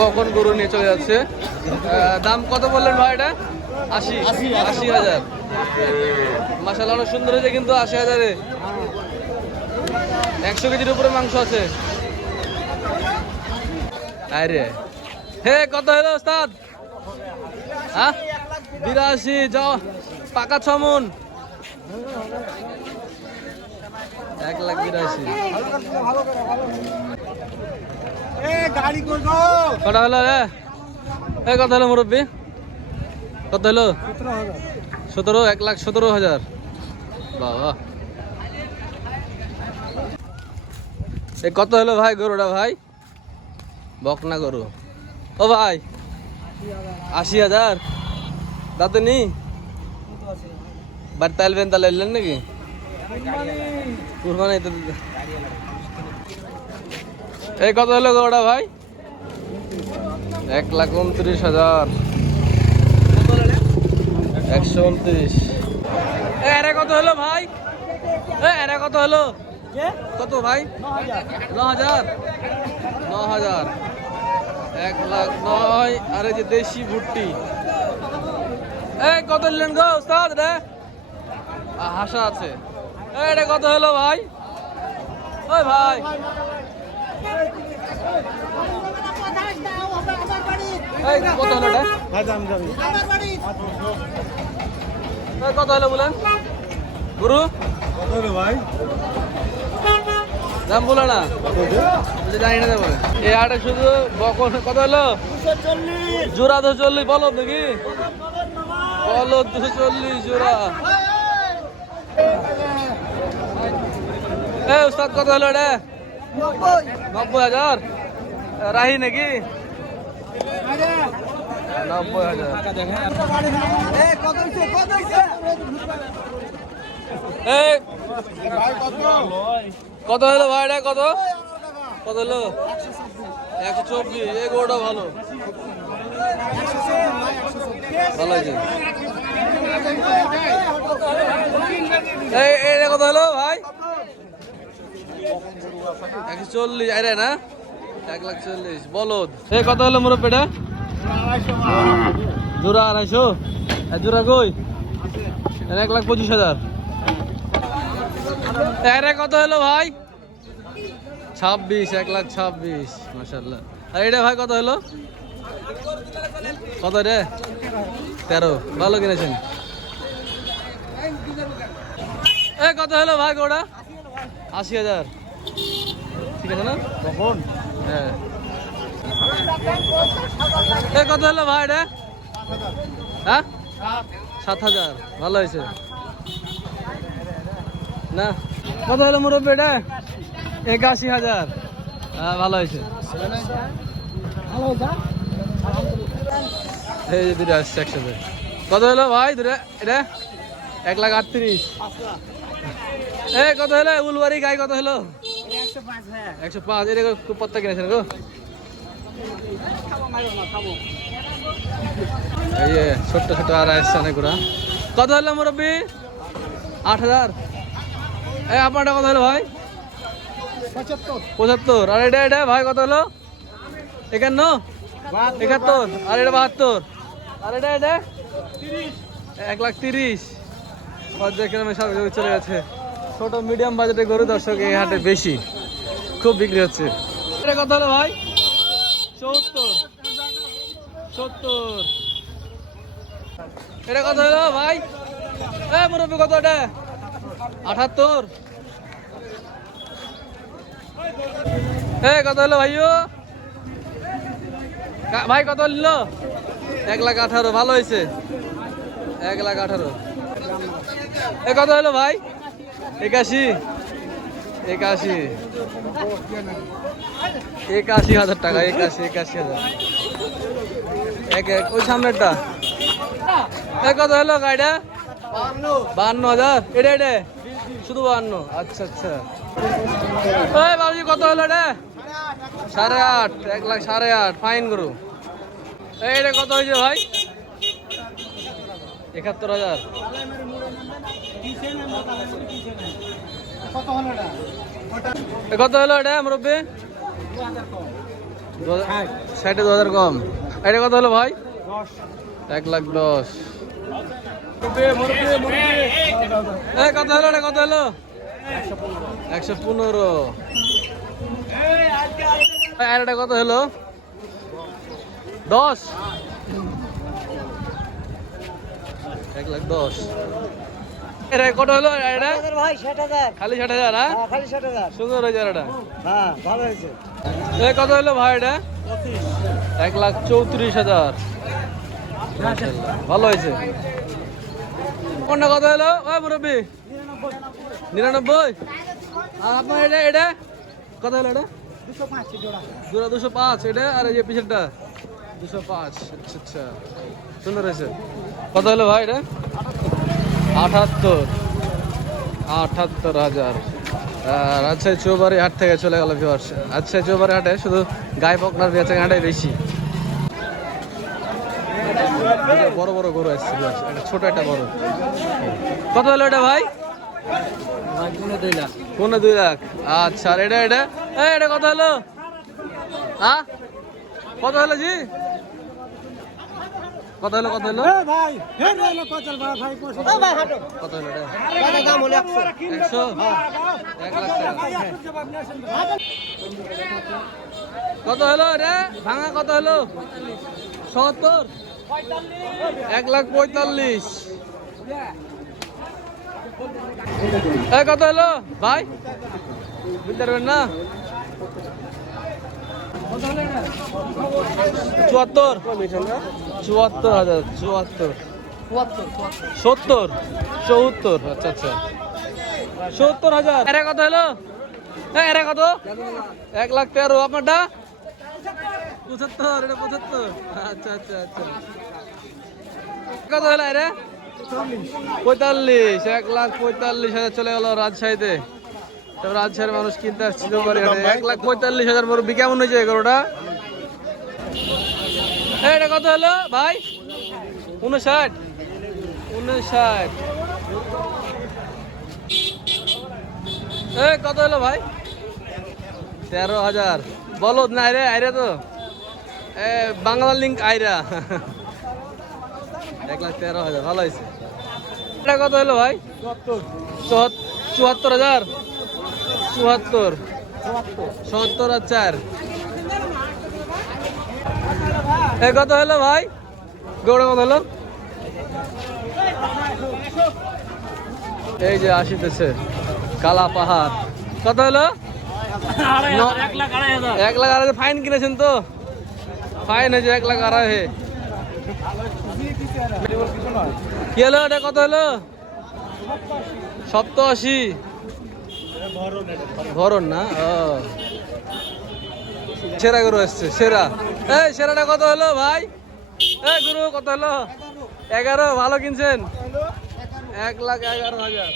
বকন গরু নিয়ে চলে যাচ্ছে। দাম কত বললেন ভাই এটা? ৮০,০০০। মাশাআল্লাহ অনেক সুন্দর হয়েছে কিন্তু ৮০,০০০-এ ১০০ কেজির উপরে মাংস আছে। আরে হে কত হলো ওস্তাদ? হ্যাঁ ৮২ যাও পাকা ৬ মণ ১,৮২,০০০। কটা হলো রে? এই কত হলো মুরব্বী? কত হলো? ১৭, ১,১৭,০০০। বাবা এই কত হলো ভাই গরুটা ভাই? বকনা গরু। ও ভাই ৮০,০০০ দাঁতে নি বাড়ি তাইলবেন তাহলে এলেন নাকি কুরবানি? এই কত হলো গরুটা ভাই? ১,২৯,০০০। ১২৯। এরা কত হলো ভাই? এরা কত হলো? কত ভাই? ৯,০০০। ৯,০০০। ১,০০,০০০। আর এই যে দেশি ভুট্টি এই কত নিলেন গো উস্তাদ রে? হাসা আছে। এটা কত হলো ভাই? ওই ভাই কত হলো এটা? কত হলো বলেন গুরু? ভাই দাম বলো না, জানি না দেবো। এই হাটে শুধু বকন। কত হলো? জোড়া ২৪ বলদ নাকি? বলদ ২৪ জোড়া। এই উস্তাদ কত হলো এটা? ৯০,০০০। রাহি নাকি? ৯০,০০০। এই কত হলো ভাই এটা? কত কত হলো? ১২৪। এই গরুটা ভালো ভালো হয়েছে। এই কত হলো ভাই? ১৪০। আরে না ১,৪০,০০০ বলদ। এই কত হলো মুরব্বী এটা? জোড়া ২৫০। জোড়া কই? ১,২৫,০০০। এরে কত হলো ভাই? ২৬। ১,২৬,০০০। মাশাআল্লাহ। আর এটা ভাই কত হলো? কত রে? ১৩। ভালো কিনেছেন। এই কত হলো ভাই গোটা? ৮০,০০০। ঠিক আছে না তখন? হ্যাঁ। এই কত হলো ভাই এটা? হ্যাঁ ৭,০০০। ভালো হয়েছে না? কত হলো মুরব্বী এটা? ৮১,০০০। হ্যাঁ ভালো হয়েছে। এই যে দুটো আসছে একসাথে। কত হলো ভাই দুটো এটা? ১,৩৮,০০০। এই কত হলো উলবাড়ি গাই? কত হলো? ১০৫। এটা খুব পত্তা কিনেছেন গো। এই যে ছোট্ট ছোট আর আসছে অনেকগুলা। কত হলো মুরব্বী? ৮,০০০। এই আপনারটা কত হলো ভাই? ৭৫। আর এটা এটা ভাই কত হলো? ৫১, ৭১। আর এটা ৭২। আর এটা এটা ১,৩০,০০০। পর্যায়ক্রমে সব চলে গেছে। ছোট মিডিয়াম বাজেটের গরু দর্শক এই হাটে বেশি খুব বিক্রি হচ্ছে। এটা কত হলো ভাই? ৭০। ৭০। এটা কত হলো ভাই? মুরব্বী কত এটা? ৭৮। কত হলো ভাইও? ভাই কত নিল? ১,১৮,০০০। ভালো হয়েছে ১,১৮,০০০। কত হলো ভাই? ৮১। ৮১,০০০ টাকা। ৮১,০০০। ওই সামনেরটা কত হলো গাড়িটা? ৫২,০০০। এটা এটা শুধু ৫২। আচ্ছা আচ্ছা। ওই বাবুজি কত হলো এটা? ৮.৫। ১,৮৫,০০০। ফাইন গরু। এইটা কত হয়েছে ভাই? ৭১,০০০। কত হলো এটা মুরব্বী? 60-এ 2000 কম। এটা কত হলো ভাই? 1,10,000। কত হলো এটা, কত হলো? 115। আর এটা কত হলো? 10। 1,10,000। এটা কত হলো এটা? ভাই 60,000। খালি 60,000? হ্যাঁ খালি 60,000। সুন্দর হয়েছে এটা। হ্যাঁ ভালো হয়েছে। কত হলো ভাই এটা? 1,34,000। ভালো হয়েছে। কোনটা কত হলো ওই মুরব্বী? 99। আর আপনার এটা এটা কত হলো? এটা 205 এটা, আর এই যে পিছনটা 205। আচ্ছা আচ্ছা, সুন্দর হয়েছে। কত হলো ভাই এটা? 78,000। রাজশাহী চৌবাড়ি হাট থেকে চলে গেল ভিউয়ার্স। রাজশাহী চৌবাড়ি হাটে শুধু গাই বকনার বেচাকেনাটাই বেশি। বড় বড় গরু আসছে ভিউয়ার্স, একটা ছোট একটা বড়। কত হলো এটা ভাই? 2 লাখ। আচ্ছা, আর এটা এটা এটা কত হলো? হ্যাঁ কত হলো জি? কত হলো? কত হলো? ভাই কত হলো এটা? দাম হলো 100। 100? 1 লাখ টাকা। কত হলো রে ভাঙা? কত হলো? 70? 1,45,000। কত হলো ভাই? বুঝতে পারবেন না? 74? 74,000। 74? 70? 74? আচ্ছা আচ্ছা, 70,000। এরা কত হলো? এরা কত? 1,13,000। আপনারটা 75? এটা 75? আচ্ছা আচ্ছা আচ্ছা। কত হলো এরা? 45? 1,45,000 চলে গেল রাজশাহীতে। তবে রাজশাহীর মানুষ কিনতে আসছিল 1,45,000 মুরব্বী। কেমন হয়েছে এগারোটা? এটা কত হলো ভাই? 59? 59? কত হলো ভাই? 13,000। বলদ না আইরে? আইরা তো বাংলা লিঙ্ক আইরা। 1,13,000। ভালো হয়েছে। এটা কত হলো ভাই? 74,000? 74? 70 আর 4? কত হলো ভাই? গৌড়া কত হলো? এই যে আসিতেছে কালা পাহাড়। কত হলো? 1,02,000। ফাইন কিনেছেন তো? ফাইন হয়েছে 1,02,000। কি হলো এটা? কত হলো? 87? ভরণ না? ও সেরা গরু আসছে, সেরা। সেরাটা কত হলো ভাই? গরু কত হলো? 11? ভালো কিনছেন? 1,11,000।